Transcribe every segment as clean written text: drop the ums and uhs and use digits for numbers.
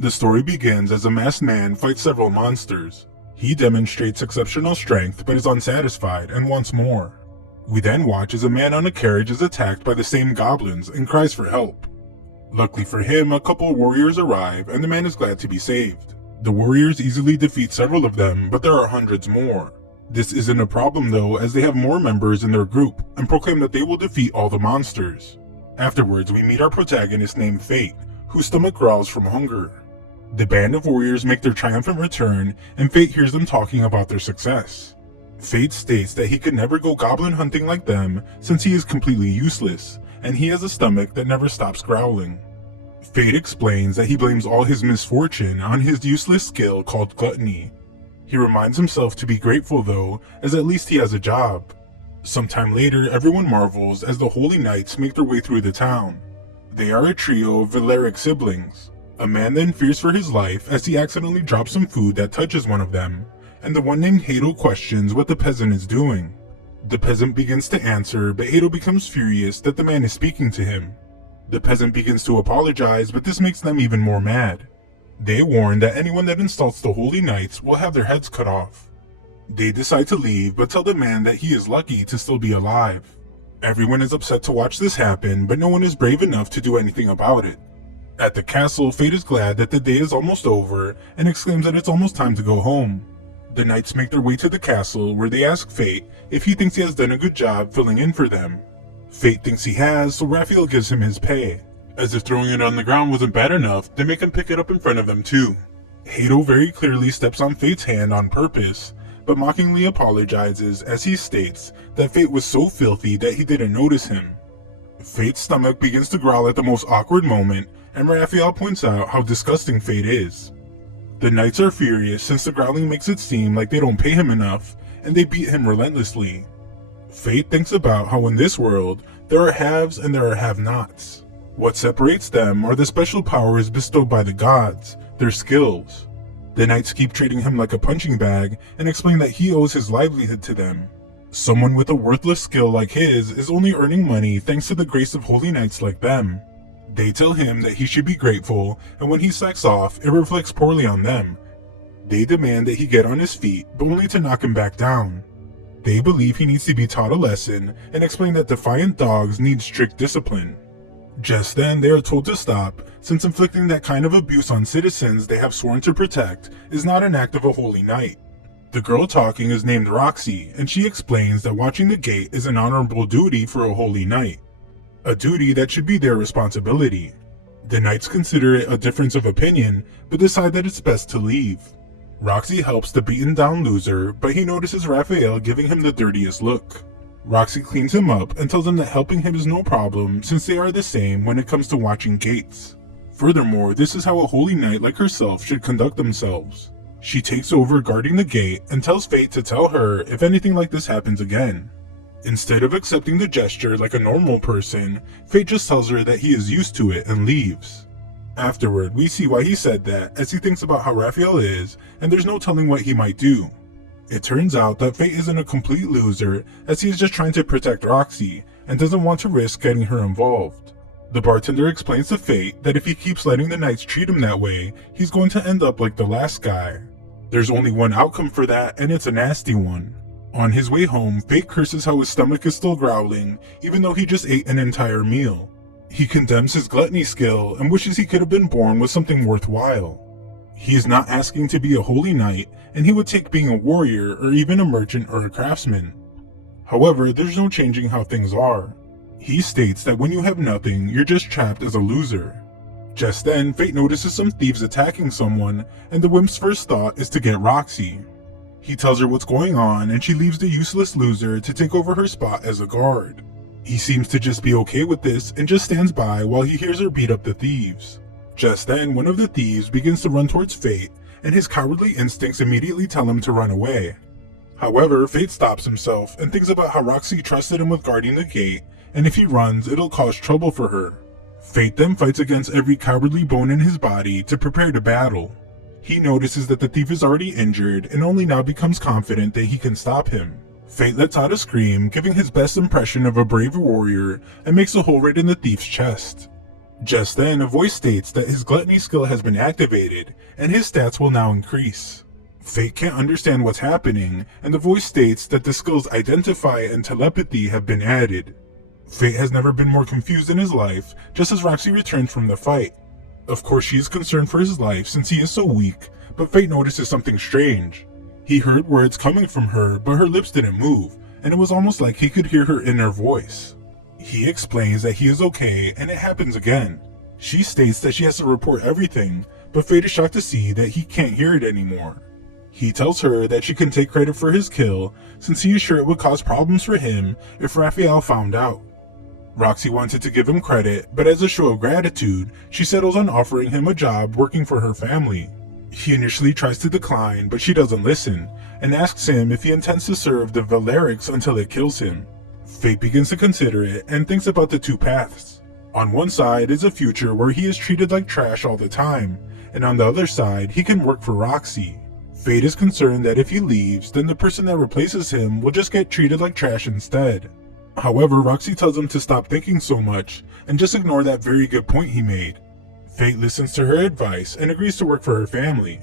The story begins as a masked man fights several monsters. He demonstrates exceptional strength but is unsatisfied and wants more. We then watch as a man on a carriage is attacked by the same goblins and cries for help. Luckily for him, a couple of warriors arrive and the man is glad to be saved. The warriors easily defeat several of them, but there are hundreds more. This isn't a problem though, as they have more members in their group and proclaim that they will defeat all the monsters. Afterwards, we meet our protagonist named Fate, whose stomach growls from hunger. The band of warriors make their triumphant return, and Fate hears them talking about their success. Fate states that he could never go goblin hunting like them since he is completely useless, and he has a stomach that never stops growling. Fate explains that he blames all his misfortune on his useless skill called Gluttony. He reminds himself to be grateful though, as at least he has a job. Sometime later, everyone marvels as the Holy Knights make their way through the town. They are a trio of Berserk siblings. A man then fears for his life as he accidentally drops some food that touches one of them, and the one named Hadel questions what the peasant is doing. The peasant begins to answer, but Hadel becomes furious that the man is speaking to him. The peasant begins to apologize, but this makes them even more mad. They warn that anyone that insults the Holy Knights will have their heads cut off. They decide to leave, but tell the man that he is lucky to still be alive. Everyone is upset to watch this happen, but no one is brave enough to do anything about it. At the castle, Fate is glad that the day is almost over and exclaims that it's almost time to go home. The knights make their way to the castle, where they ask Fate if he thinks he has done a good job filling in for them. Fate thinks he has, so Raphael gives him his pay. As if throwing it on the ground wasn't bad enough, they make him pick it up in front of them too. Hadel very clearly steps on Fate's hand on purpose, but mockingly apologizes as he states that Fate was so filthy that he didn't notice him. Fate's stomach begins to growl at the most awkward moment, and Raphael points out how disgusting Fate is. The knights are furious since the growling makes it seem like they don't pay him enough, and they beat him relentlessly. Fate thinks about how in this world, there are haves and there are have-nots. What separates them are the special powers bestowed by the gods, their skills. The knights keep treating him like a punching bag and explain that he owes his livelihood to them. Someone with a worthless skill like his is only earning money thanks to the grace of holy knights like them. They tell him that he should be grateful, and when he slacks off, it reflects poorly on them. They demand that he get on his feet, but only to knock him back down. They believe he needs to be taught a lesson and explain that defiant dogs need strict discipline. Just then, they are told to stop, since inflicting that kind of abuse on citizens they have sworn to protect is not an act of a holy knight. The girl talking is named Roxy, and she explains that watching the gate is an honorable duty for a holy knight. A duty that should be their responsibility. The knights consider it a difference of opinion, but decide that it's best to leave. Roxy helps the beaten down loser, but he notices Raphael giving him the dirtiest look. Roxy cleans him up and tells him that helping him is no problem since they are the same when it comes to watching gates. Furthermore, this is how a holy knight like herself should conduct themselves. She takes over guarding the gate and tells Fate to tell her if anything like this happens again. Instead of accepting the gesture like a normal person, Fate just tells her that he is used to it and leaves. Afterward, we see why he said that as he thinks about how Raphael is, and there's no telling what he might do. It turns out that Fate isn't a complete loser, as he is just trying to protect Roxy, and doesn't want to risk getting her involved. The bartender explains to Fate that if he keeps letting the knights treat him that way, he's going to end up like the last guy. There's only one outcome for that, and it's a nasty one. On his way home, Fate curses how his stomach is still growling, even though he just ate an entire meal. He condemns his gluttony skill and wishes he could have been born with something worthwhile. He is not asking to be a holy knight, and he would take being a warrior or even a merchant or a craftsman. However, there's no changing how things are. He states that when you have nothing, you're just trapped as a loser. Just then, Fate notices some thieves attacking someone, and the wimp's first thought is to get Roxy. He tells her what's going on, and she leaves the useless loser to take over her spot as a guard. He seems to just be okay with this and just stands by while he hears her beat up the thieves. Just then, one of the thieves begins to run towards Fate, and his cowardly instincts immediately tell him to run away. However, Fate stops himself and thinks about how Roxy trusted him with guarding the gate, and if he runs, it'll cause trouble for her. Fate then fights against every cowardly bone in his body to prepare to battle. He notices that the thief is already injured and only now becomes confident that he can stop him. Fate lets out a scream, giving his best impression of a brave warrior, and makes a hole right in the thief's chest. Just then, a voice states that his gluttony skill has been activated, and his stats will now increase. Fate can't understand what's happening, and the voice states that the skills Identify and Telepathy have been added. Fate has never been more confused in his life, just as Roxy returns from the fight. Of course, she is concerned for his life since he is so weak, but Fate notices something strange. He heard words coming from her, but her lips didn't move, and it was almost like he could hear her inner voice. He explains that he is okay, and it happens again. She states that she has to report everything, but Fate is shocked to see that he can't hear it anymore. He tells her that she can take credit for his kill, since he is sure it would cause problems for him if Raphael found out. Roxy wanted to give him credit, but as a show of gratitude, she settles on offering him a job working for her family. He initially tries to decline, but she doesn't listen, and asks him if he intends to serve the Valerics until it kills him. Fate begins to consider it and thinks about the two paths. On one side is a future where he is treated like trash all the time, and on the other side he can work for Roxy. Fate is concerned that if he leaves, then the person that replaces him will just get treated like trash instead. However, Roxy tells him to stop thinking so much and just ignore that very good point he made. Fate listens to her advice and agrees to work for her family.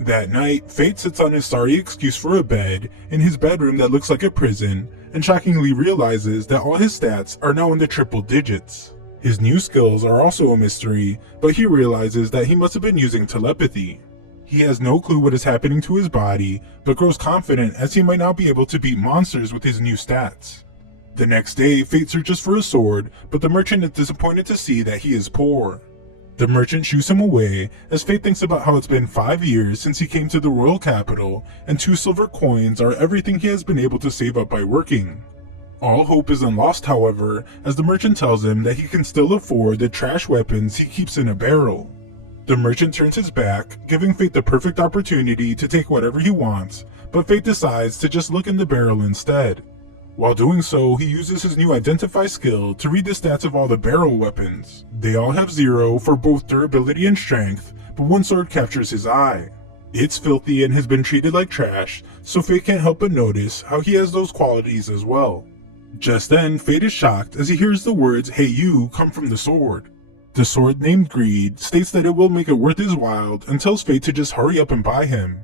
That night, Fate sits on his sorry excuse for a bed in his bedroom that looks like a prison, and shockingly realizes that all his stats are now in the triple digits. His new skills are also a mystery, but he realizes that he must have been using telepathy. He has no clue what is happening to his body, but grows confident as he might now be able to beat monsters with his new stats. The next day, Fate searches for a sword, but the merchant is disappointed to see that he is poor. The merchant shoos him away, as Fate thinks about how it's been 5 years since he came to the royal capital, and 2 silver coins are everything he has been able to save up by working. All hope isn't lost, however, as the merchant tells him that he can still afford the trash weapons he keeps in a barrel. The merchant turns his back, giving Fate the perfect opportunity to take whatever he wants, but Fate decides to just look in the barrel instead. While doing so, he uses his new Identify skill to read the stats of all the barrel weapons. They all have 0 for both durability and strength, but one sword captures his eye. It's filthy and has been treated like trash, so Fate can't help but notice how he has those qualities as well. Just then, Fate is shocked as he hears the words "Hey you" come from the sword. The sword named Greed states that it will make it worth his while and tells Fate to just hurry up and buy him.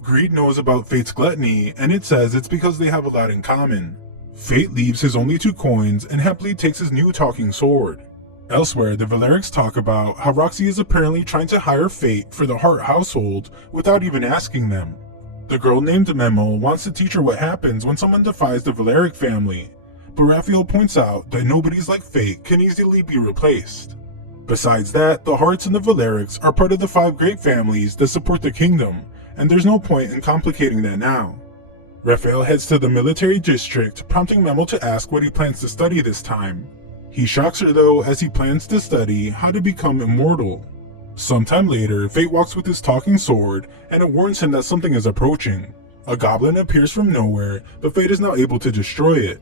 Greed knows about Fate's gluttony, and it says it's because they have a lot in common. Fate leaves his only 2 coins and happily takes his new talking sword. Elsewhere, the Valerics talk about how Roxy is apparently trying to hire Fate for the Hart household without even asking them. The girl named Memo wants to teach her what happens when someone defies the Valeric family, but Raphael points out that nobodies like Fate can easily be replaced. Besides that, the Harts and the Valerics are part of the 5 great families that support the kingdom, and there's no point in complicating that now. Raphael heads to the military district, prompting Memo to ask what he plans to study this time. He shocks her though, as he plans to study how to become immortal. Sometime later, Fate walks with his talking sword, and it warns him that something is approaching. A goblin appears from nowhere, but Fate is now able to destroy it.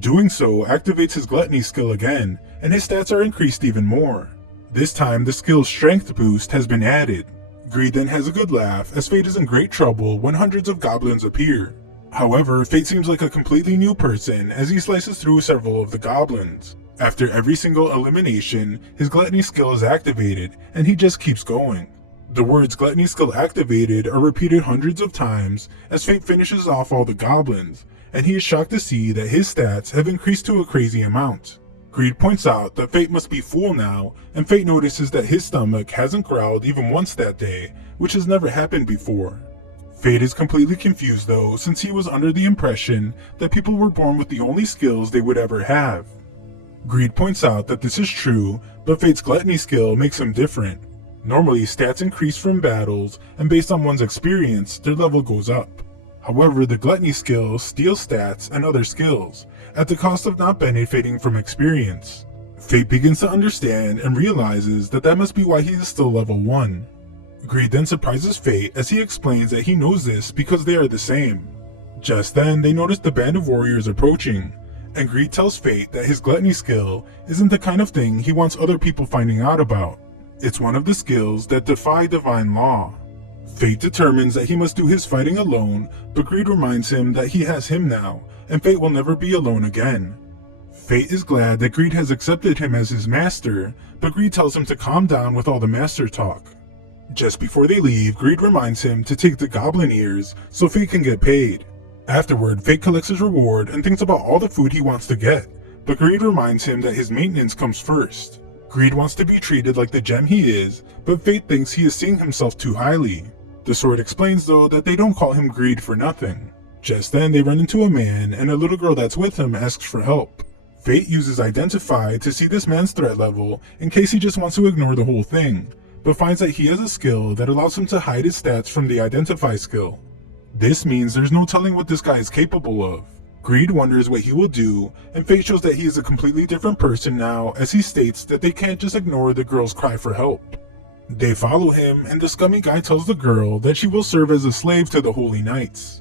Doing so activates his gluttony skill again, and his stats are increased even more. This time, the skill's strength boost has been added. Greed then has a good laugh, as Fate is in great trouble when hundreds of goblins appear. However, Fate seems like a completely new person as he slices through several of the goblins. After every single elimination, his gluttony skill is activated, and he just keeps going. The words "gluttony skill activated" are repeated hundreds of times as Fate finishes off all the goblins, and he is shocked to see that his stats have increased to a crazy amount. Greed points out that Fate must be full now, and Fate notices that his stomach hasn't growled even once that day, which has never happened before. Fate is completely confused though, since he was under the impression that people were born with the only skills they would ever have. Greed points out that this is true, but Fate's gluttony skill makes him different. Normally, stats increase from battles, and based on one's experience, their level goes up. However, the gluttony skill steals stats and other skills, at the cost of not benefiting from experience. Fate begins to understand and realizes that must be why he is still level 1. Greed then surprises Fate as he explains that he knows this because they are the same. Just then, they notice the band of warriors approaching, and Greed tells Fate that his gluttony skill isn't the kind of thing he wants other people finding out about. It's one of the skills that defy divine law. Fate determines that he must do his fighting alone, but Greed reminds him that he has him now, and Fate will never be alone again. Fate is glad that Greed has accepted him as his master, but Greed tells him to calm down with all the master talk. Just before they leave, Greed reminds him to take the goblin ears so Fate can get paid. Afterward, Fate collects his reward and thinks about all the food he wants to get, but Greed reminds him that his maintenance comes first. Greed wants to be treated like the gem he is, but Fate thinks he is seeing himself too highly. The sword explains though that they don't call him Greed for nothing. Just then they run into a man, and a little girl that's with him asks for help. Fate uses Identify to see this man's threat level in case he just wants to ignore the whole thing, but finds that he has a skill that allows him to hide his stats from the Identify skill. This means there's no telling what this guy is capable of. Greed wonders what he will do, and Fate shows that he is a completely different person now, as he states that they can't just ignore the girl's cry for help. They follow him, and the scummy guy tells the girl that she will serve as a slave to the Holy Knights.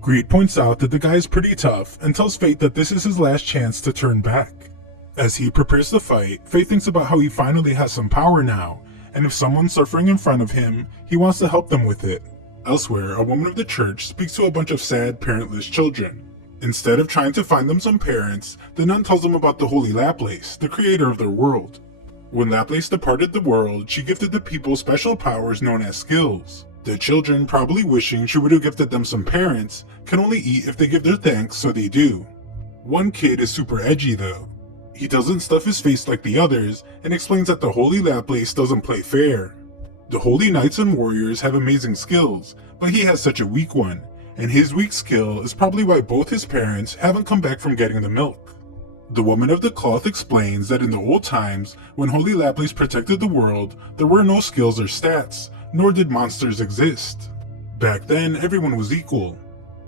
Greed points out that the guy is pretty tough and tells Fate that this is his last chance to turn back. As he prepares to fight, Fate thinks about how he finally has some power now, and if someone's suffering in front of him, he wants to help them with it. Elsewhere, a woman of the church speaks to a bunch of sad, parentless children. Instead of trying to find them some parents, the nun tells them about the Holy Laplace, the creator of their world. When Laplace departed the world, she gifted the people special powers known as skills. The children, probably wishing she would have gifted them some parents, can only eat if they give their thanks, so they do. One kid is super edgy though. He doesn't stuff his face like the others, and explains that the Holy Laplace doesn't play fair. The Holy Knights and Warriors have amazing skills, but he has such a weak one, and his weak skill is probably why both his parents haven't come back from getting the milk. The woman of the cloth explains that in the old times, when Holy Laplace protected the world, there were no skills or stats, nor did monsters exist. Back then, everyone was equal.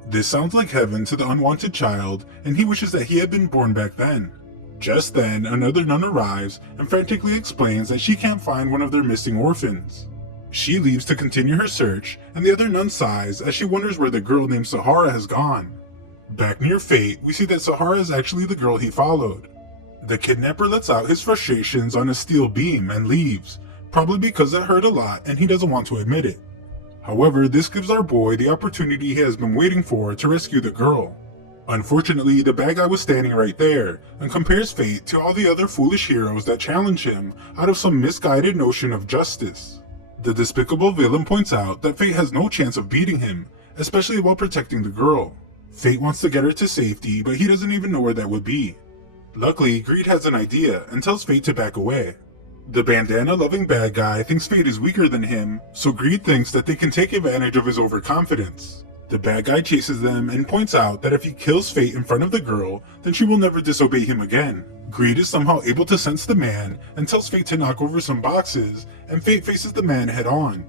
This sounds like heaven to the unwanted child, and he wishes that he had been born back then. Just then, another nun arrives and frantically explains that she can't find one of their missing orphans. She leaves to continue her search, and the other nun sighs as she wonders where the girl named Sahara has gone. Back near Fate, we see that Sahara is actually the girl he followed. The kidnapper lets out his frustrations on a steel beam and leaves, probably because it hurt a lot and he doesn't want to admit it. However, this gives our boy the opportunity he has been waiting for to rescue the girl. Unfortunately, the bad guy was standing right there, and compares Fate to all the other foolish heroes that challenge him out of some misguided notion of justice. The despicable villain points out that Fate has no chance of beating him, especially while protecting the girl. Fate wants to get her to safety, but he doesn't even know where that would be. Luckily, Greed has an idea and tells Fate to back away. The bandana-loving bad guy thinks Fate is weaker than him, so Greed thinks that they can take advantage of his overconfidence. The bad guy chases them and points out that if he kills Fate in front of the girl, then she will never disobey him again. Greed is somehow able to sense the man and tells Fate to knock over some boxes, and Fate faces the man head on.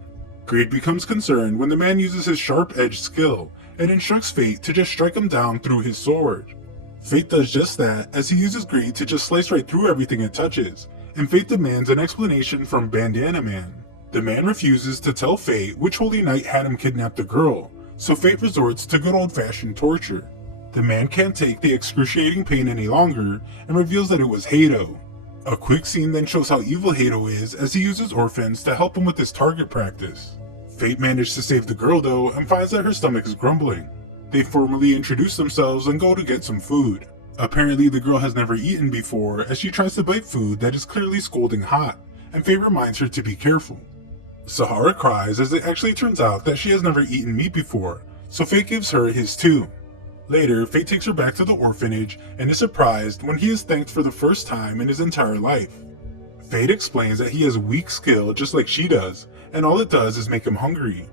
Greed becomes concerned when the man uses his sharp-edged skill, and instructs Fate to just strike him down through his sword. Fate does just that, as he uses Greed to just slice right through everything it touches, and Fate demands an explanation from Bandana Man. The man refuses to tell Fate which Holy Knight had him kidnap the girl, so Fate resorts to good old-fashioned torture. The man can't take the excruciating pain any longer, and reveals that it was Hato. A quick scene then shows how evil Hato is as he uses orphans to help him with his target practice. Fate manages to save the girl though, and finds that her stomach is grumbling. They formally introduce themselves and go to get some food. Apparently the girl has never eaten before, as she tries to bite food that is clearly scalding hot, and Fate reminds her to be careful. Sahara cries as it actually turns out that she has never eaten meat before, so Fate gives her his too. Later, Fate takes her back to the orphanage and is surprised when he is thanked for the first time in his entire life. Fate explains that he has weak skill just like she does, and all it does is make him hungry.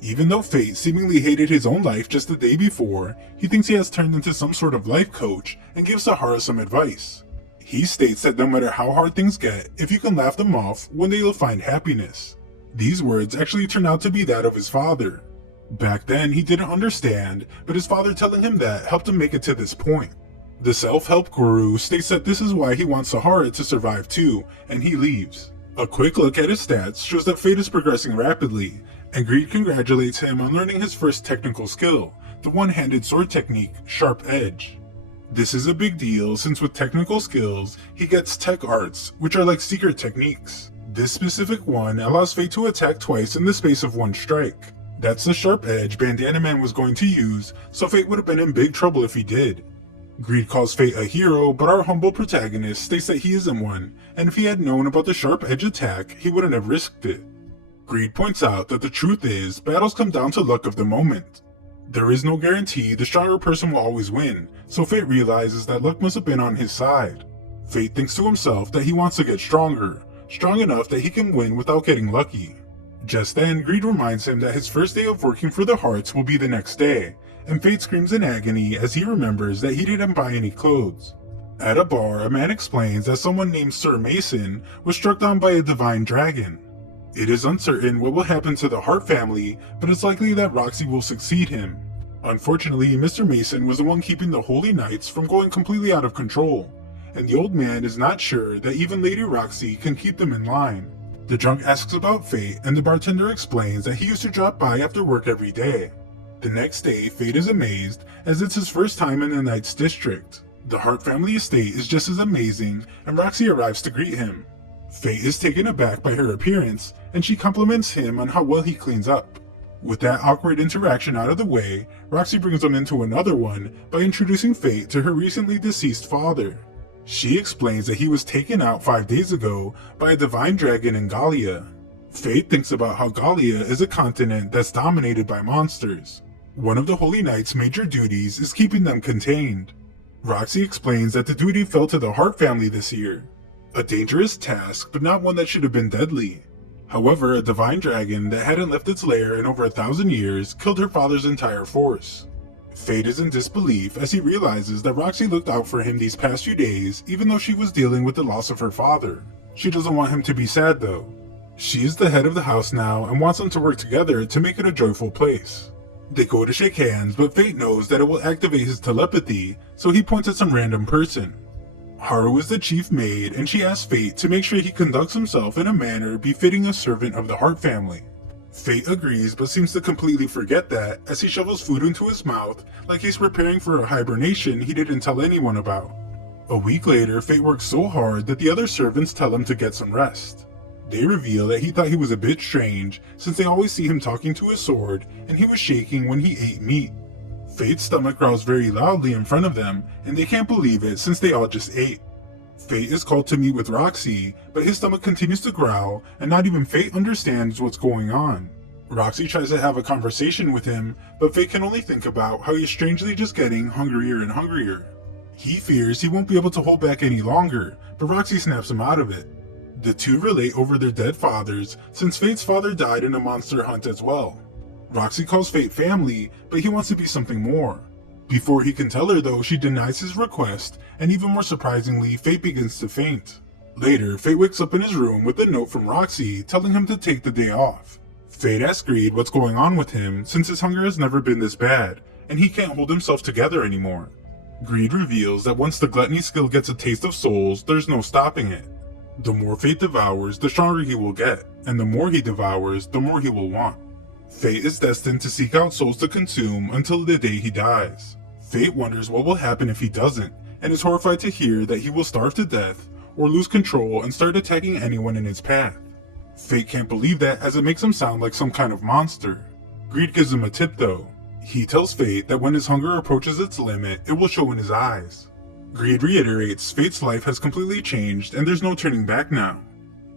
Even though Fate seemingly hated his own life just the day before, he thinks he has turned into some sort of life coach and gives Sahara some advice. He states that no matter how hard things get, if you can laugh them off, one day you'll find happiness. These words actually turn out to be that of his father. Back then he didn't understand, but his father telling him that helped him make it to this point. The self-help guru states that this is why he wants Sahara to survive too, and he leaves. A quick look at his stats shows that Fate is progressing rapidly, and Greed congratulates him on learning his first technical skill, the one-handed sword technique, Sharp Edge. This is a big deal since with technical skills, he gets tech arts, which are like secret techniques. This specific one allows Fate to attack twice in the space of one strike. That's the Sharp Edge Bandana Man was going to use, so Fate would have been in big trouble if he did. Greed calls Fate a hero, but our humble protagonist states that he isn't one, and if he had known about the sharp edge attack, he wouldn't have risked it. Greed points out that the truth is, battles come down to luck of the moment. There is no guarantee the stronger person will always win, so Fate realizes that luck must have been on his side. Fate thinks to himself that he wants to get stronger, strong enough that he can win without getting lucky. Just then, Greed reminds him that his first day of working for the Hearts will be the next day, and Fate screams in agony as he remembers that he didn't buy any clothes. At a bar, a man explains that someone named Sir Mason was struck down by a divine dragon. It is uncertain what will happen to the Hart family, but it's likely that Roxy will succeed him. Unfortunately, Mr. Mason was the one keeping the Holy Knights from going completely out of control, and the old man is not sure that even Lady Roxy can keep them in line. The drunk asks about Fate, and the bartender explains that he used to drop by after work every day. The next day, Fate is amazed, as it's his first time in the Knights District. The Hart family estate is just as amazing, and Roxy arrives to greet him. Fate is taken aback by her appearance, and she compliments him on how well he cleans up. With that awkward interaction out of the way, Roxy brings them into another one by introducing Fate to her recently deceased father. She explains that he was taken out 5 days ago by a divine dragon in Gallia. Fate thinks about how Gallia is a continent that's dominated by monsters. One of the Holy Knights' major duties is keeping them contained. Roxy explains that the duty fell to the Hart family this year. A dangerous task, but not one that should have been deadly. However, a divine dragon that hadn't left its lair in over 1,000 years killed her father's entire force. Fate is in disbelief as he realizes that Roxy looked out for him these past few days even though she was dealing with the loss of her father. She doesn't want him to be sad though. She is the head of the house now and wants them to work together to make it a joyful place. They go to shake hands, but Fate knows that it will activate his telepathy, so he points at some random person. Haru is the chief maid, and she asks Fate to make sure he conducts himself in a manner befitting a servant of the Hart family. Fate agrees, but seems to completely forget that as he shovels food into his mouth like he's preparing for a hibernation he didn't tell anyone about. A week later, Fate works so hard that the other servants tell him to get some rest. They reveal that he thought he was a bit strange since they always see him talking to his sword and he was shaking when he ate meat. Fate's stomach growls very loudly in front of them and they can't believe it since they all just ate. Fate is called to meet with Roxy, but his stomach continues to growl and not even Fate understands what's going on. Roxy tries to have a conversation with him, but Fate can only think about how he's strangely just getting hungrier and hungrier. He fears he won't be able to hold back any longer, but Roxy snaps him out of it. The two relate over their dead fathers, since Fate's father died in a monster hunt as well. Roxy calls Fate family, but he wants to be something more. Before he can tell her though, she denies his request, and even more surprisingly, Fate begins to faint. Later, Fate wakes up in his room with a note from Roxy telling him to take the day off. Fate asks Greed what's going on with him, since his hunger has never been this bad, and he can't hold himself together anymore. Greed reveals that once the Gluttony skill gets a taste of souls, there's no stopping it. The more Fate devours, the stronger he will get, and the more he devours, the more he will want. Fate is destined to seek out souls to consume until the day he dies. Fate wonders what will happen if he doesn't, and is horrified to hear that he will starve to death, or lose control and start attacking anyone in his path. Fate can't believe that as it makes him sound like some kind of monster. Greed gives him a tip though. He tells Fate that when his hunger approaches its limit, it will show in his eyes. Greed reiterates Fate's life has completely changed and there's no turning back now.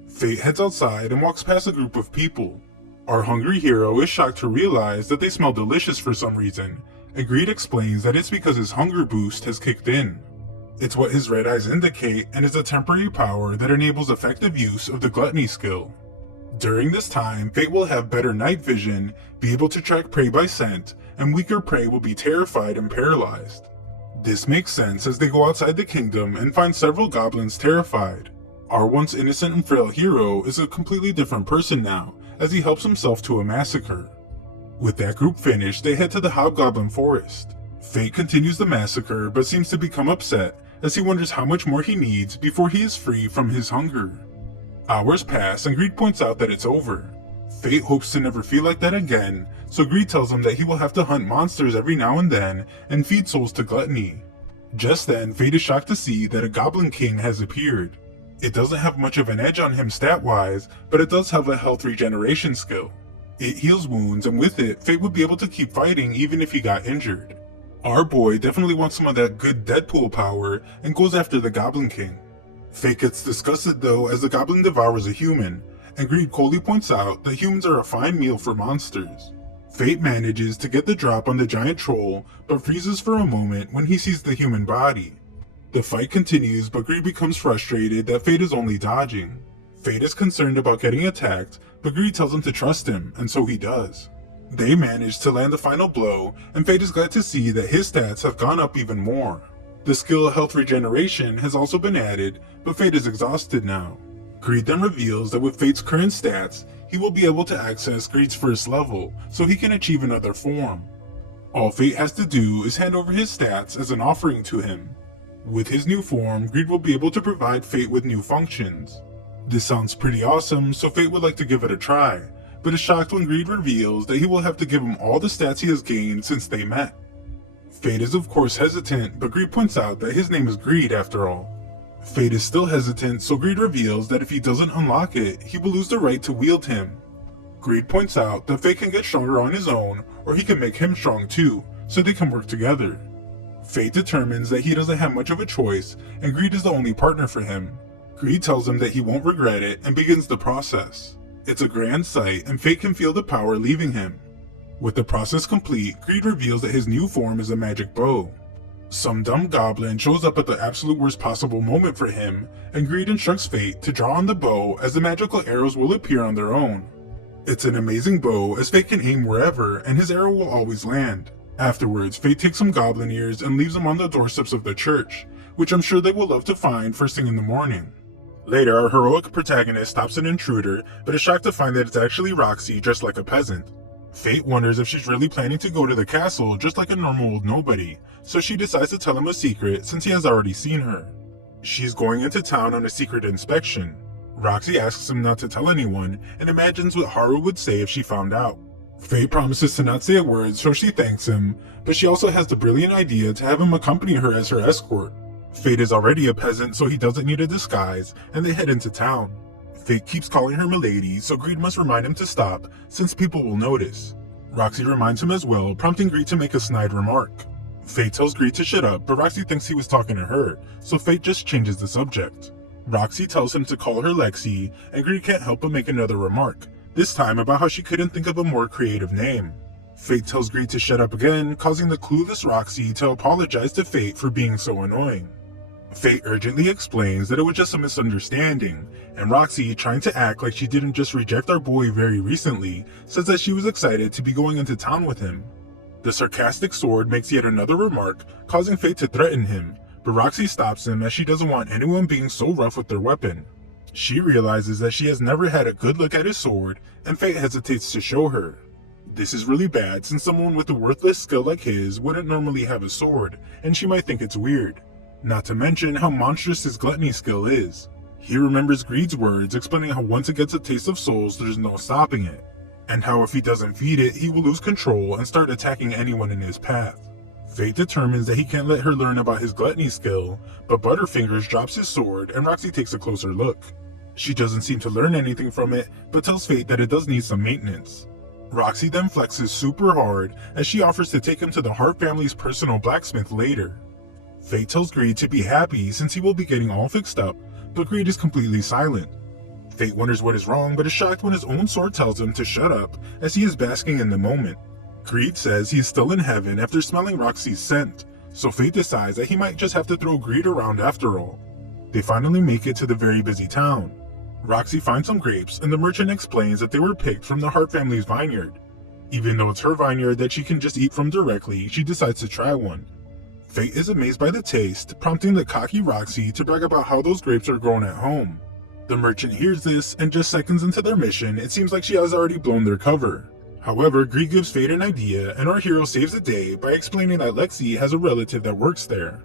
Fate heads outside and walks past a group of people. Our hungry hero is shocked to realize that they smell delicious for some reason, and Greed explains that it's because his hunger boost has kicked in. It's what his red eyes indicate and is a temporary power that enables effective use of the Gluttony skill. During this time, Fate will have better night vision, be able to track prey by scent, and weaker prey will be terrified and paralyzed. This makes sense as they go outside the kingdom and find several goblins terrified. Our once innocent and frail hero is a completely different person now, as he helps himself to a massacre. With that group finished, they head to the Hobgoblin Forest. Fate continues the massacre, but seems to become upset as he wonders how much more he needs before he is free from his hunger. Hours pass and Greed points out that it's over. Fate hopes to never feel like that again, so Greed tells him that he will have to hunt monsters every now and then and feed souls to Gluttony. Just then, Fate is shocked to see that a Goblin King has appeared. It doesn't have much of an edge on him stat-wise, but it does have a health regeneration skill. It heals wounds, and with it, Fate would be able to keep fighting even if he got injured. Our boy definitely wants some of that good Deadpool power and goes after the Goblin King. Fate gets disgusted though as the goblin devours a human, and Greed coldly points out that humans are a fine meal for monsters. Fate manages to get the drop on the giant troll, but freezes for a moment when he sees the human body. The fight continues, but Greed becomes frustrated that Fate is only dodging. Fate is concerned about getting attacked, but Greed tells him to trust him, and so he does. They manage to land the final blow, and Fate is glad to see that his stats have gone up even more. The skill Health Regeneration has also been added, but Fate is exhausted now. Greed then reveals that with Fate's current stats, he will be able to access Greed's first level, so he can achieve another form. All Fate has to do is hand over his stats as an offering to him. With his new form, Greed will be able to provide Fate with new functions. This sounds pretty awesome, so Fate would like to give it a try, but is shocked when Greed reveals that he will have to give him all the stats he has gained since they met. Fate is of course hesitant, but Greed points out that his name is Greed after all. Fate is still hesitant, so Greed reveals that if he doesn't unlock it, he will lose the right to wield him. Greed points out that Fate can get stronger on his own, or he can make him strong too, so they can work together. Fate determines that he doesn't have much of a choice, and Greed is the only partner for him. Greed tells him that he won't regret it and begins the process. It's a grand sight, and Fate can feel the power leaving him. With the process complete, Greed reveals that his new form is a magic bow. Some dumb goblin shows up at the absolute worst possible moment for him, and Greed instructs Fate to draw on the bow as the magical arrows will appear on their own. It's an amazing bow as Fate can aim wherever and his arrow will always land. Afterwards, Fate takes some goblin ears and leaves them on the doorsteps of the church, which I'm sure they will love to find first thing in the morning. Later, our heroic protagonist stops an intruder, but is shocked to find that it's actually Roxy dressed like a peasant. Fate wonders if she's really planning to go to the castle just like a normal old nobody, so she decides to tell him a secret since he has already seen her. She's going into town on a secret inspection. Roxy asks him not to tell anyone and imagines what Haru would say if she found out. Fate promises to not say a word, so she thanks him, but she also has the brilliant idea to have him accompany her as her escort. Fate is already a peasant, so he doesn't need a disguise, and they head into town. Fate keeps calling her milady, so Greed must remind him to stop, since people will notice. Roxy reminds him as well, prompting Greed to make a snide remark. Fate tells Greed to shut up, but Roxy thinks he was talking to her, so Fate just changes the subject. Roxy tells him to call her Lexi, and Greed can't help but make another remark, this time about how she couldn't think of a more creative name. Fate tells Greed to shut up again, causing the clueless Roxy to apologize to Fate for being so annoying. Fate urgently explains that it was just a misunderstanding, and Roxy, trying to act like she didn't just reject our boy very recently, says that she was excited to be going into town with him. The sarcastic sword makes yet another remark, causing Fate to threaten him, but Roxy stops him as she doesn't want anyone being so rough with their weapon. She realizes that she has never had a good look at his sword, and Fate hesitates to show her. This is really bad since someone with a worthless skill like his wouldn't normally have a sword, and she might think it's weird. Not to mention how monstrous his Gluttony skill is. He remembers Greed's words explaining how once it gets a taste of souls there's no stopping it, and how if he doesn't feed it he will lose control and start attacking anyone in his path. Fate determines that he can't let her learn about his Gluttony skill, but Butterfingers drops his sword and Roxy takes a closer look. She doesn't seem to learn anything from it, but tells Fate that it does need some maintenance. Roxy then flexes super hard as she offers to take him to the Hart family's personal blacksmith later. Fate tells Greed to be happy since he will be getting all fixed up, but Greed is completely silent. Fate wonders what is wrong, but is shocked when his own sword tells him to shut up as he is basking in the moment. Greed says he is still in heaven after smelling Roxy's scent, so Fate decides that he might just have to throw Greed around after all. They finally make it to the very busy town. Roxy finds some grapes and the merchant explains that they were picked from the Hart family's vineyard. Even though it's her vineyard that she can just eat from directly, she decides to try one. Fate is amazed by the taste, prompting the cocky Roxy to brag about how those grapes are grown at home. The merchant hears this, and just seconds into their mission, it seems like she has already blown their cover. However, Greed gives Fate an idea, and our hero saves the day by explaining that Lexi has a relative that works there.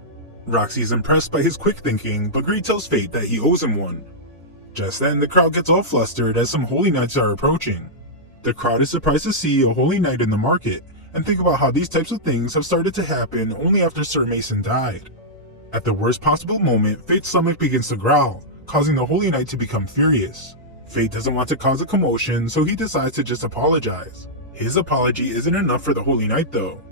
Roxy is impressed by his quick thinking, but Greed tells Fate that he owes him one. Just then, the crowd gets all flustered as some holy knights are approaching. The crowd is surprised to see a holy knight in the market, and think about how these types of things have started to happen only after Sir Mason died. At the worst possible moment, Fate's stomach begins to growl, causing the Holy Knight to become furious. Fate doesn't want to cause a commotion, so he decides to just apologize. His apology isn't enough for the Holy Knight though.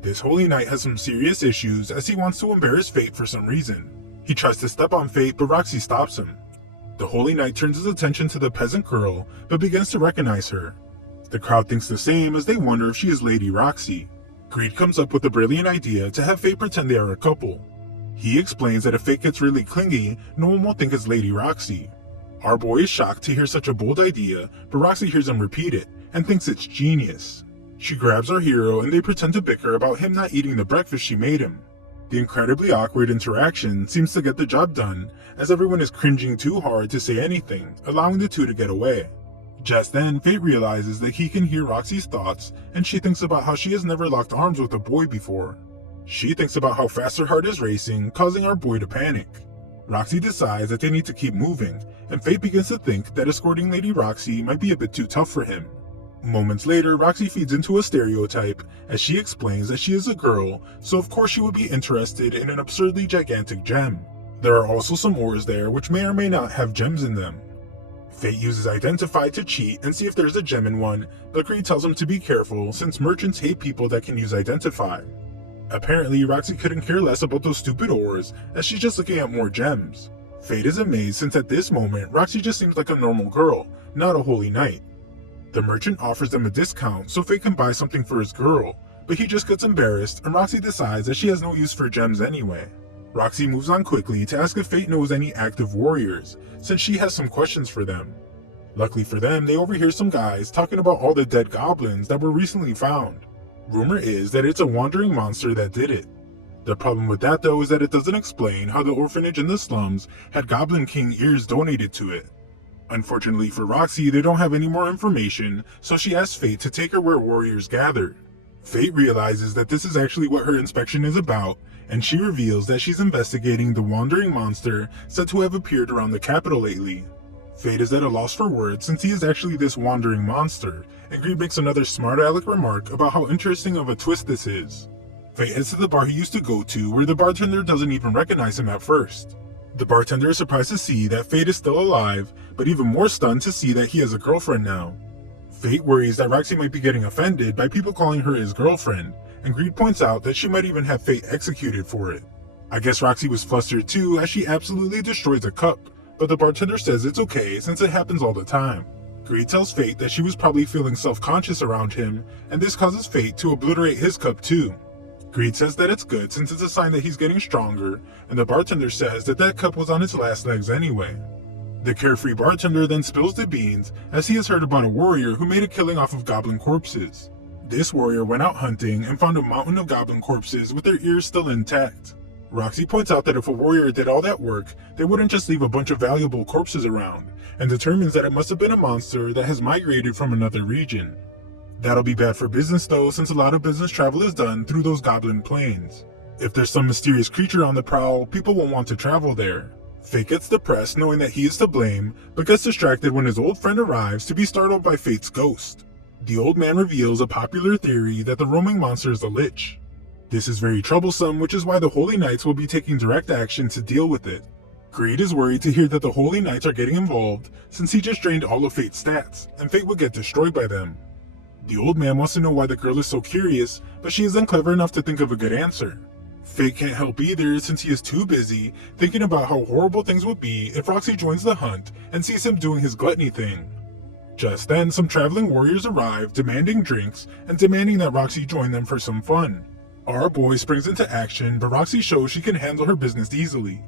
This holy knight has some serious issues as he wants to embarrass Fate for some reason. He tries to step on Fate, but Roxy stops him. The holy knight turns his attention to the peasant girl, but begins to recognize her. The crowd thinks the same as they wonder if she is Lady Roxy. Greed comes up with a brilliant idea to have Fate pretend they are a couple. He explains that if Fate gets really clingy, no one will think it's Lady Roxy. Our boy is shocked to hear such a bold idea, but Roxy hears him repeat it, and thinks it's genius. She grabs our hero and they pretend to bicker about him not eating the breakfast she made him. The incredibly awkward interaction seems to get the job done, as everyone is cringing too hard to say anything, allowing the two to get away. Just then, Fate realizes that he can hear Roxy's thoughts, and she thinks about how she has never locked arms with a boy before. She thinks about how fast her heart is racing, causing our boy to panic. Roxy decides that they need to keep moving, and Fate begins to think that escorting Lady Roxy might be a bit too tough for him. Moments later, Roxy feeds into a stereotype as she explains that she is a girl, so of course she would be interested in an absurdly gigantic gem. There are also some ores there which may or may not have gems in them. Fate uses Identify to cheat and see if there's a gem in one, but Greed tells him to be careful since merchants hate people that can use Identify. Apparently, Roxy couldn't care less about those stupid ores as she's just looking at more gems. Fate is amazed since at this moment, Roxy just seems like a normal girl, not a holy knight. The merchant offers them a discount so Fate can buy something for his girl, but he just gets embarrassed and Roxy decides that she has no use for gems anyway. Roxy moves on quickly to ask if Fate knows any active warriors, since she has some questions for them. Luckily for them, they overhear some guys talking about all the dead goblins that were recently found. Rumor is that it's a wandering monster that did it. The problem with that though is that it doesn't explain how the orphanage in the slums had Goblin King ears donated to it. Unfortunately for Roxy, they don't have any more information, so she asks Fate to take her where warriors gather. Fate realizes that this is actually what her inspection is about, and she reveals that she's investigating the wandering monster said to have appeared around the capital lately. Fate is at a loss for words since he is actually this wandering monster, and Greed makes another smart aleck remark about how interesting of a twist this is. Fate heads to the bar he used to go to, where the bartender doesn't even recognize him at first. The bartender is surprised to see that Fate is still alive, but even more stunned to see that he has a girlfriend now. Fate worries that Roxy might be getting offended by people calling her his girlfriend, and Greed points out that she might even have Fate executed for it. I guess Roxy was flustered too as she absolutely destroys a cup, but the bartender says it's okay since it happens all the time. Greed tells Fate that she was probably feeling self-conscious around him, and this causes Fate to obliterate his cup too. Greed says that it's good since it's a sign that he's getting stronger, and the bartender says that that cup was on its last legs anyway. The carefree bartender then spills the beans as he has heard about a warrior who made a killing off of goblin corpses. This warrior went out hunting and found a mountain of goblin corpses with their ears still intact. Roxy points out that if a warrior did all that work, they wouldn't just leave a bunch of valuable corpses around, and determines that it must have been a monster that has migrated from another region. That'll be bad for business though, since a lot of business travel is done through those goblin plains. If there's some mysterious creature on the prowl, people won't want to travel there. Fate gets depressed knowing that he is to blame, but gets distracted when his old friend arrives to be startled by Fate's ghost. The old man reveals a popular theory that the roaming monster is a lich. This is very troublesome, which is why the Holy Knights will be taking direct action to deal with it. Greed is worried to hear that the Holy Knights are getting involved, since he just drained all of Fate's stats, and Fate would get destroyed by them. The old man wants to know why the girl is so curious, but she isn't clever enough to think of a good answer. Fate can't help either since he is too busy thinking about how horrible things would be if Roxy joins the hunt and sees him doing his gluttony thing. Just then, some traveling warriors arrive demanding drinks and demanding that Roxy join them for some fun. Our boy springs into action, but Roxy shows she can handle her business easily.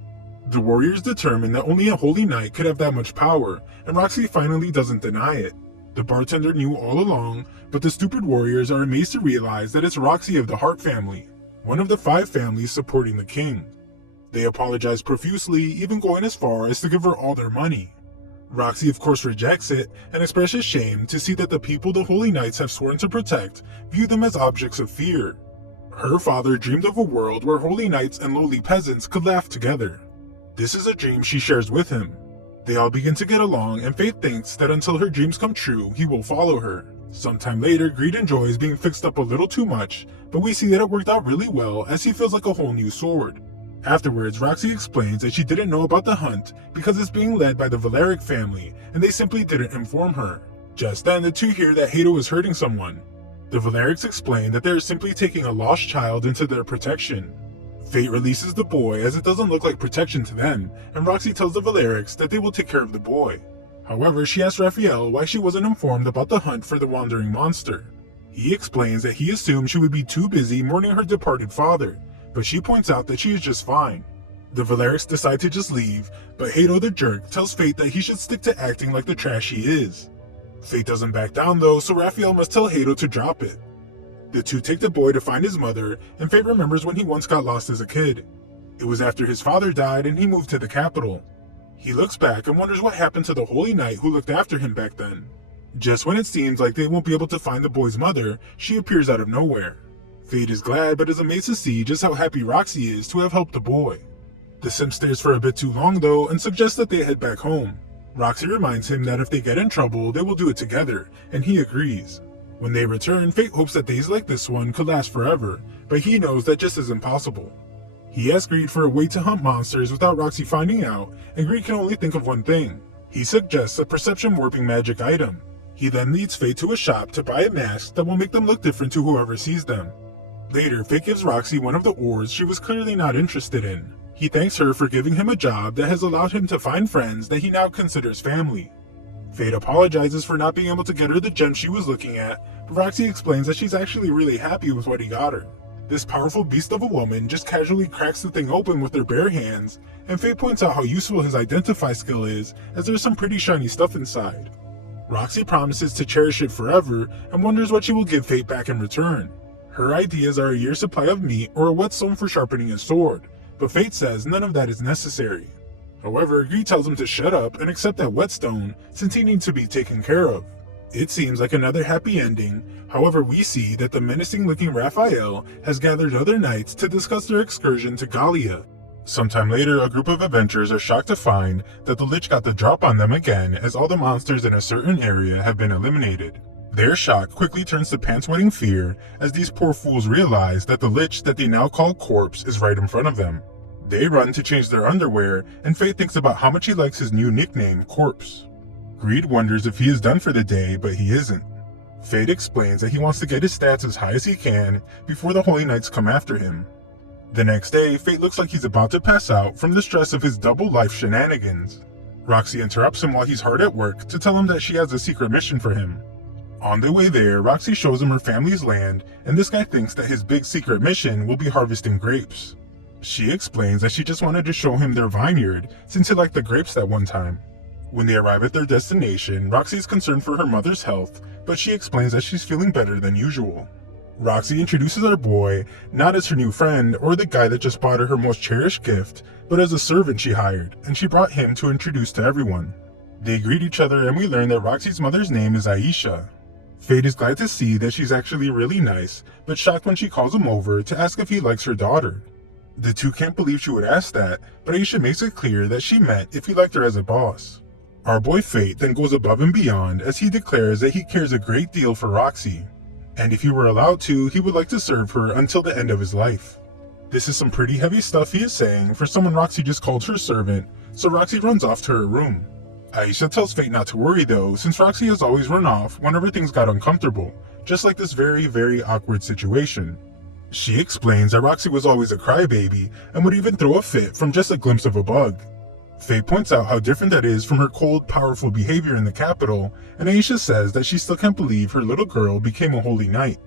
The warriors determine that only a holy knight could have that much power, and Roxy finally doesn't deny it. The bartender knew all along, but the stupid warriors are amazed to realize that it's Roxy of the Heart family, one of the 5 families supporting the king. They apologize profusely, even going as far as to give her all their money. Roxy of course rejects it, and expresses shame to see that the people the Holy Knights have sworn to protect view them as objects of fear. Her father dreamed of a world where holy knights and lowly peasants could laugh together. This is a dream she shares with him. They all begin to get along, and Faith thinks that until her dreams come true, he will follow her. Sometime later, Greed enjoys being fixed up a little too much, but we see that it worked out really well as he feels like a whole new sword. Afterwards, Roxy explains that she didn't know about the hunt because it's being led by the Berserk family, and they simply didn't inform her. Just then, the two hear that Hato is hurting someone. The Valerics explain that they are simply taking a lost child into their protection. Fate releases the boy as it doesn't look like protection to them, and Roxy tells the Valerics that they will take care of the boy. However, she asks Raphael why she wasn't informed about the hunt for the wandering monster. He explains that he assumed she would be too busy mourning her departed father, but she points out that she is just fine. The Valerics decide to just leave, but Hato the jerk tells Fate that he should stick to acting like the trash he is. Fate doesn't back down though, so Raphael must tell Hato to drop it. The two take the boy to find his mother, and Fate remembers when he once got lost as a kid. It was after his father died and he moved to the capital. He looks back and wonders what happened to the holy knight who looked after him back then. Just when it seems like they won't be able to find the boy's mother, she appears out of nowhere. Fate is glad but is amazed to see just how happy Roxy is to have helped the boy. The simp stares for a bit too long though and suggests that they head back home. Roxy reminds him that if they get in trouble, they will do it together, and he agrees. When they return, Fate hopes that days like this one could last forever, but he knows that just isn't possible. He asks Greed for a way to hunt monsters without Roxy finding out, and Greed can only think of one thing. He suggests a perception warping magic item. He then leads Fate to a shop to buy a mask that will make them look different to whoever sees them. Later, Fate gives Roxy one of the ores she was clearly not interested in. He thanks her for giving him a job that has allowed him to find friends that he now considers family. Fate apologizes for not being able to get her the gem she was looking at, but Roxy explains that she's actually really happy with what he got her. This powerful beast of a woman just casually cracks the thing open with their bare hands, and Fate points out how useful his identify skill is, as there's some pretty shiny stuff inside. Roxy promises to cherish it forever and wonders what she will give Fate back in return. Her ideas are a year's supply of meat or a whetstone for sharpening a sword, but Fate says none of that is necessary. However, Greed tells him to shut up and accept that whetstone since he needs to be taken care of. It seems like another happy ending, however we see that the menacing-looking Raphael has gathered other knights to discuss their excursion to Gallia. Sometime later, a group of adventurers are shocked to find that the Lich got the drop on them again as all the monsters in a certain area have been eliminated. Their shock quickly turns to pants-wetting fear as these poor fools realize that the Lich that they now call Corpse is right in front of them. They run to change their underwear, and Fate thinks about how much he likes his new nickname, Corpse. Greed wonders if he is done for the day, but he isn't. Fate explains that he wants to get his stats as high as he can before the Holy Knights come after him. The next day, Fate looks like he's about to pass out from the stress of his double life shenanigans. Roxy interrupts him while he's hard at work to tell him that she has a secret mission for him. On their way there, Roxy shows him her family's land, and this guy thinks that his big secret mission will be harvesting grapes. She explains that she just wanted to show him their vineyard since he liked the grapes that one time. When they arrive at their destination, Roxy is concerned for her mother's health, but she explains that she's feeling better than usual. Roxy introduces our boy, not as her new friend or the guy that just bought her her most cherished gift, but as a servant she hired, and she brought him to introduce to everyone. They greet each other and we learn that Roxy's mother's name is Aisha. Fate is glad to see that she's actually really nice, but shocked when she calls him over to ask if he likes her daughter. The two can't believe she would ask that, but Aisha makes it clear that she meant if he liked her as a boss. Our boy Fate then goes above and beyond as he declares that he cares a great deal for Roxy, and if he were allowed to, he would like to serve her until the end of his life. This is some pretty heavy stuff he is saying for someone Roxy just called her servant, so Roxy runs off to her room. Aisha tells Fate not to worry though, since Roxy has always run off whenever things got uncomfortable, just like this very awkward situation. She explains that Roxy was always a crybaby and would even throw a fit from just a glimpse of a bug. Fate points out how different that is from her cold, powerful behavior in the capital, and Aisha says that she still can't believe her little girl became a holy knight.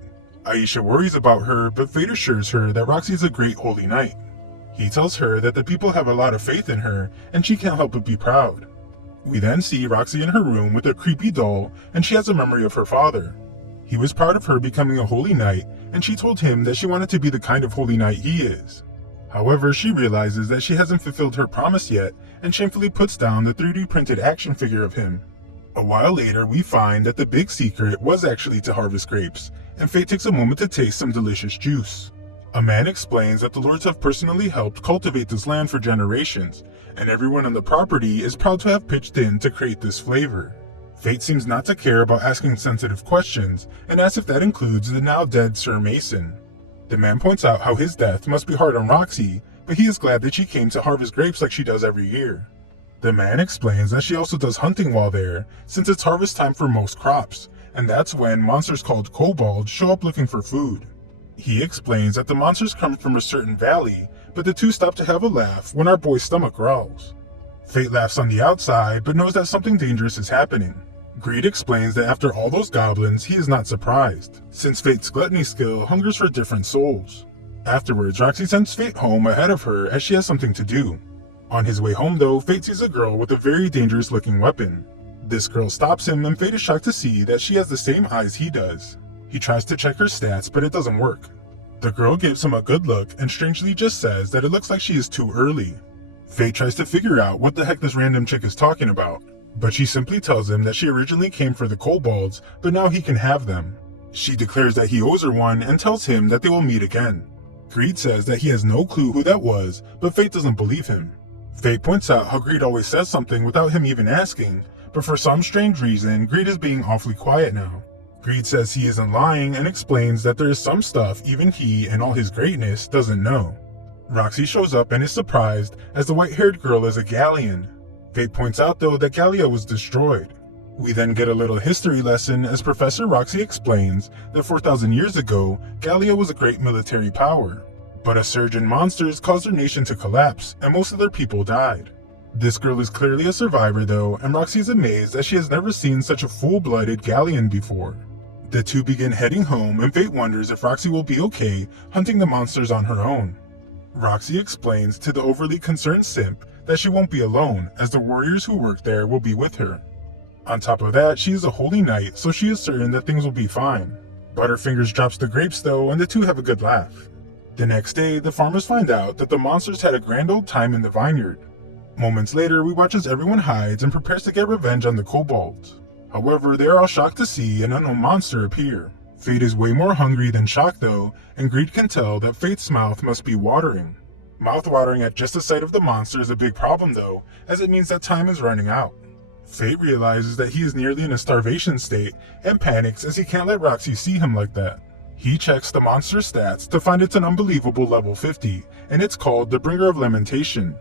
Aisha worries about her, but Fate assures her that Roxy is a great holy knight. He tells her that the people have a lot of faith in her, and she can't help but be proud. We then see Roxy in her room with a creepy doll, and she has a memory of her father. He was proud of her becoming a holy knight, and she told him that she wanted to be the kind of holy knight he is. However, she realizes that she hasn't fulfilled her promise yet, and shamefully puts down the 3D printed action figure of him. A while later, we find that the big secret was actually to harvest grapes, and Fate takes a moment to taste some delicious juice. A man explains that the lords have personally helped cultivate this land for generations, and everyone on the property is proud to have pitched in to create this flavor. Fate seems not to care about asking sensitive questions, and asks if that includes the now dead Sir Mason. The man points out how his death must be hard on Roxy, but he is glad that she came to harvest grapes like she does every year. The man explains that she also does hunting while there, since it's harvest time for most crops, and that's when monsters called kobolds show up looking for food. He explains that the monsters come from a certain valley, but the two stop to have a laugh when our boy's stomach growls. Fate laughs on the outside, but knows that something dangerous is happening. Greed explains that after all those goblins, he is not surprised, since Fate's gluttony skill hungers for different souls. Afterwards, Roxy sends Fate home ahead of her as she has something to do. On his way home though, Fate sees a girl with a very dangerous looking weapon. This girl stops him and Fate is shocked to see that she has the same eyes he does. He tries to check her stats, but it doesn't work. The girl gives him a good look and strangely just says that it looks like she is too early. Fate tries to figure out what the heck this random chick is talking about, but she simply tells him that she originally came for the kobolds, but now he can have them. She declares that he owes her one and tells him that they will meet again. Greed says that he has no clue who that was, but Fate doesn't believe him. Fate points out how Greed always says something without him even asking, but for some strange reason, Greed is being awfully quiet now. Greed says he isn't lying and explains that there is some stuff even he, in all his greatness, doesn't know. Roxy shows up and is surprised as the white-haired girl is a galleon. Fate points out though that Gallia was destroyed. We then get a little history lesson as Professor Roxy explains that 4,000 years ago, Gallia was a great military power. But a surge in monsters caused their nation to collapse and most of their people died. This girl is clearly a survivor though, and Roxy is amazed as she has never seen such a full-blooded galleon before. The two begin heading home and Fate wonders if Roxy will be okay hunting the monsters on her own. Roxy explains to the overly concerned simp that she won't be alone as the warriors who work there will be with her. On top of that, she is a holy knight, so she is certain that things will be fine. Butterfingers drops the grapes though, and the two have a good laugh. The next day, the farmers find out that the monsters had a grand old time in the vineyard. Moments later, we watch as everyone hides and prepares to get revenge on the kobolds. However, they are all shocked to see an unknown monster appear. Fate is way more hungry than shocked though, and Greed can tell that Fate's mouth must be watering. Mouth watering at just the sight of the monster is a big problem though, as it means that time is running out. Fate realizes that he is nearly in a starvation state and panics as he can't let Roxy see him like that. He checks the monster's stats to find it's an unbelievable level 50, and it's called the Bringer of Lamentation.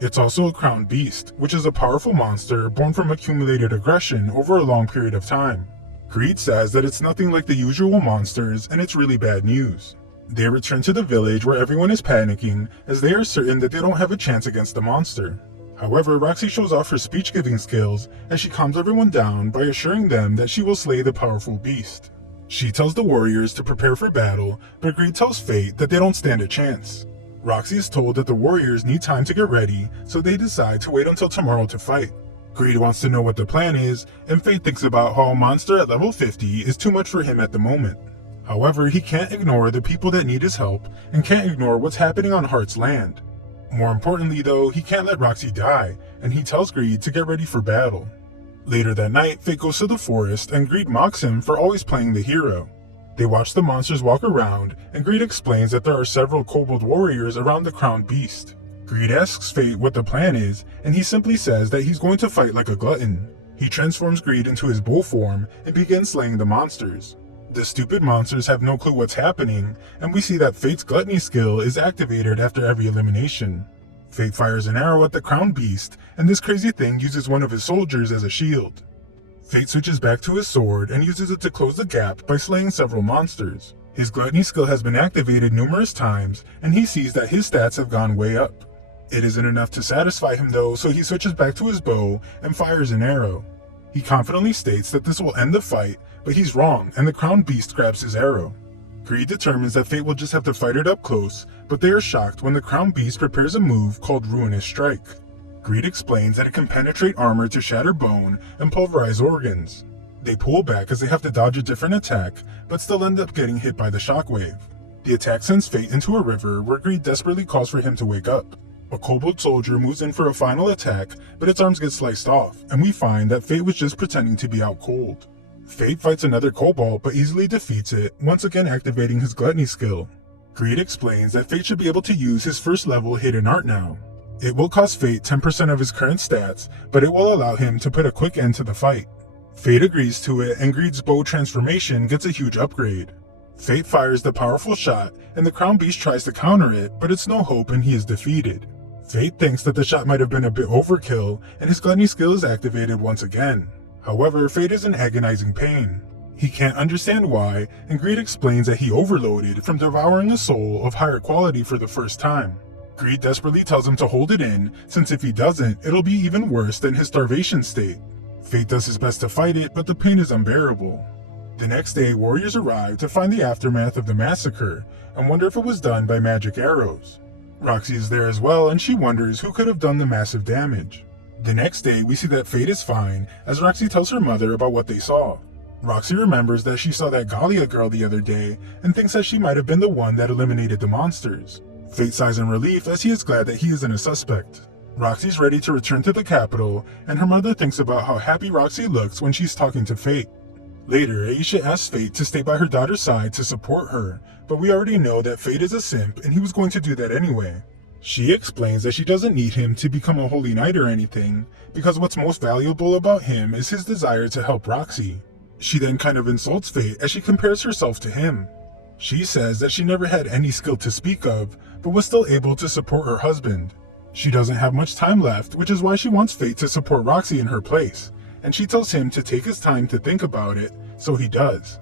It's also a crowned beast, which is a powerful monster born from accumulated aggression over a long period of time. Greed says that it's nothing like the usual monsters and it's really bad news. They return to the village where everyone is panicking as they are certain that they don't have a chance against the monster. However, Roxy shows off her speech-giving skills as she calms everyone down by assuring them that she will slay the powerful beast. She tells the warriors to prepare for battle, but Greed tells Fate that they don't stand a chance. Roxy is told that the warriors need time to get ready, so they decide to wait until tomorrow to fight. Greed wants to know what the plan is, and Fate thinks about how a monster at level 50 is too much for him at the moment. However, he can't ignore the people that need his help, and can't ignore what's happening on Heart's land. More importantly though, he can't let Roxy die, and he tells Greed to get ready for battle. Later that night, Fate goes to the forest, and Greed mocks him for always playing the hero. They watch the monsters walk around, and Greed explains that there are several kobold warriors around the crowned beast. Greed asks Fate what the plan is, and he simply says that he's going to fight like a glutton. He transforms Greed into his bull form and begins slaying the monsters. The stupid monsters have no clue what's happening, and we see that Fate's gluttony skill is activated after every elimination. Fate fires an arrow at the crowned beast, and this crazy thing uses one of his soldiers as a shield. Fate switches back to his sword and uses it to close the gap by slaying several monsters. His gluttony skill has been activated numerous times, and he sees that his stats have gone way up. It isn't enough to satisfy him though, so he switches back to his bow and fires an arrow. He confidently states that this will end the fight, but he's wrong and the crowned beast grabs his arrow. Greed determines that Fate will just have to fight it up close, but they are shocked when the crowned beast prepares a move called Ruinous Strike. Greed explains that it can penetrate armor to shatter bone and pulverize organs. They pull back as they have to dodge a different attack, but still end up getting hit by the shockwave. The attack sends Fate into a river where Greed desperately calls for him to wake up. A kobold soldier moves in for a final attack, but its arms get sliced off, and we find that Fate was just pretending to be out cold. Fate fights another kobold but easily defeats it, once again activating his gluttony skill. Greed explains that Fate should be able to use his first level hidden art now. It will cost Fate 10% of his current stats, but it will allow him to put a quick end to the fight. Fate agrees to it, and Greed's bow transformation gets a huge upgrade. Fate fires the powerful shot, and the crowned beast tries to counter it, but it's no hope and he is defeated. Fate thinks that the shot might have been a bit overkill, and his gluttony skill is activated once again. However, Fate is in agonizing pain. He can't understand why, and Greed explains that he overloaded from devouring a soul of higher quality for the first time. Greed desperately tells him to hold it in, since if he doesn't, it'll be even worse than his starvation state. Fate does his best to fight it, but the pain is unbearable. The next day, warriors arrive to find the aftermath of the massacre, and wonder if it was done by magic arrows. Roxy is there as well, and she wonders who could have done the massive damage. The next day, we see that Fate is fine, as Roxy tells her mother about what they saw. Roxy remembers that she saw that Gallia girl the other day, and thinks that she might have been the one that eliminated the monsters. Fate sighs in relief as he is glad that he isn't a suspect. Roxy's ready to return to the capital, and her mother thinks about how happy Roxy looks when she's talking to Fate. Later, Aisha asks Fate to stay by her daughter's side to support her, but we already know that Fate is a simp and he was going to do that anyway. She explains that she doesn't need him to become a holy knight or anything, because what's most valuable about him is his desire to help Roxy. She then kind of insults Fate as she compares herself to him. She says that she never had any skill to speak of, but was still able to support her husband. She doesn't have much time left, which is why she wants Fate to support Roxy in her place, and she tells him to take his time to think about it, so he does.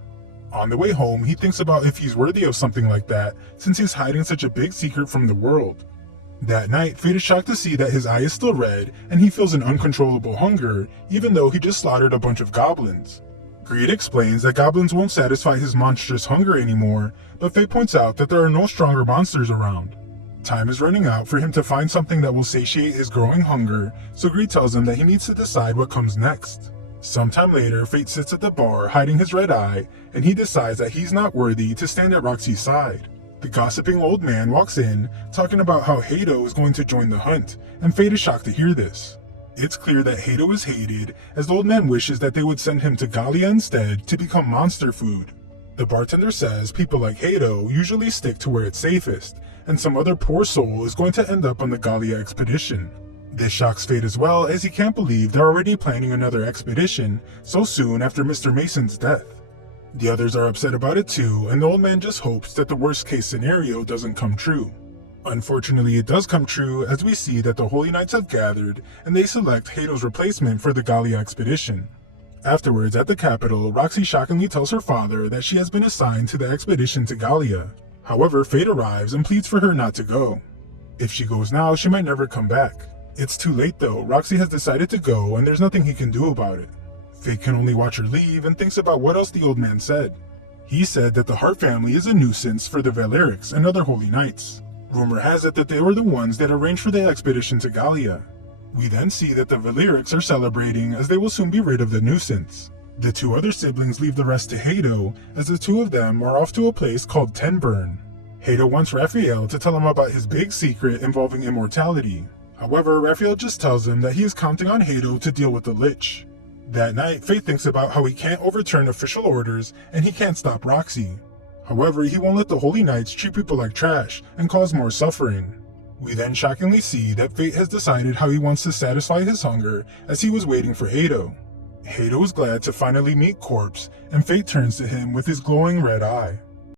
On the way home, he thinks about if he's worthy of something like that, since he's hiding such a big secret from the world. That night, Fate is shocked to see that his eye is still red, and he feels an uncontrollable hunger, even though he just slaughtered a bunch of goblins. Greed explains that goblins won't satisfy his monstrous hunger anymore, but Fate points out that there are no stronger monsters around. Time is running out for him to find something that will satiate his growing hunger, so Greed tells him that he needs to decide what comes next. Sometime later, Fate sits at the bar, hiding his red eye, and he decides that he's not worthy to stand at Roxy's side. The gossiping old man walks in, talking about how Hato is going to join the hunt, and Fate is shocked to hear this. It's clear that Hato is hated, as the old man wishes that they would send him to Gallia instead to become monster food. The bartender says people like Hato usually stick to where it's safest, and some other poor soul is going to end up on the Gallia expedition. This shocks Fate as well, as he can't believe they're already planning another expedition so soon after Mr. Mason's death. The others are upset about it too, and the old man just hopes that the worst case scenario doesn't come true. Unfortunately, it does come true, as we see that the Holy Knights have gathered, and they select Hato's replacement for the Gallia expedition. Afterwards, at the capital, Roxy shockingly tells her father that she has been assigned to the expedition to Gallia. However, Fate arrives and pleads for her not to go. If she goes now, she might never come back. It's too late though, Roxy has decided to go and there's nothing he can do about it. Fate can only watch her leave and thinks about what else the old man said. He said that the Hart family is a nuisance for the Valerics and other Holy Knights. Rumor has it that they were the ones that arranged for the expedition to Gallia. We then see that the Valerics are celebrating, as they will soon be rid of the nuisance. The two other siblings leave the rest to Hato, as the two of them are off to a place called Tenburn. Hato wants Raphael to tell him about his big secret involving immortality. However, Raphael just tells him that he is counting on Hato to deal with the Lich. That night, Fate thinks about how he can't overturn official orders and he can't stop Roxy. However, he won't let the Holy Knights treat people like trash and cause more suffering. We then shockingly see that Fate has decided how he wants to satisfy his hunger, as he was waiting for Hato. Hato is glad to finally meet Corpse, and Fate turns to him with his glowing red eye.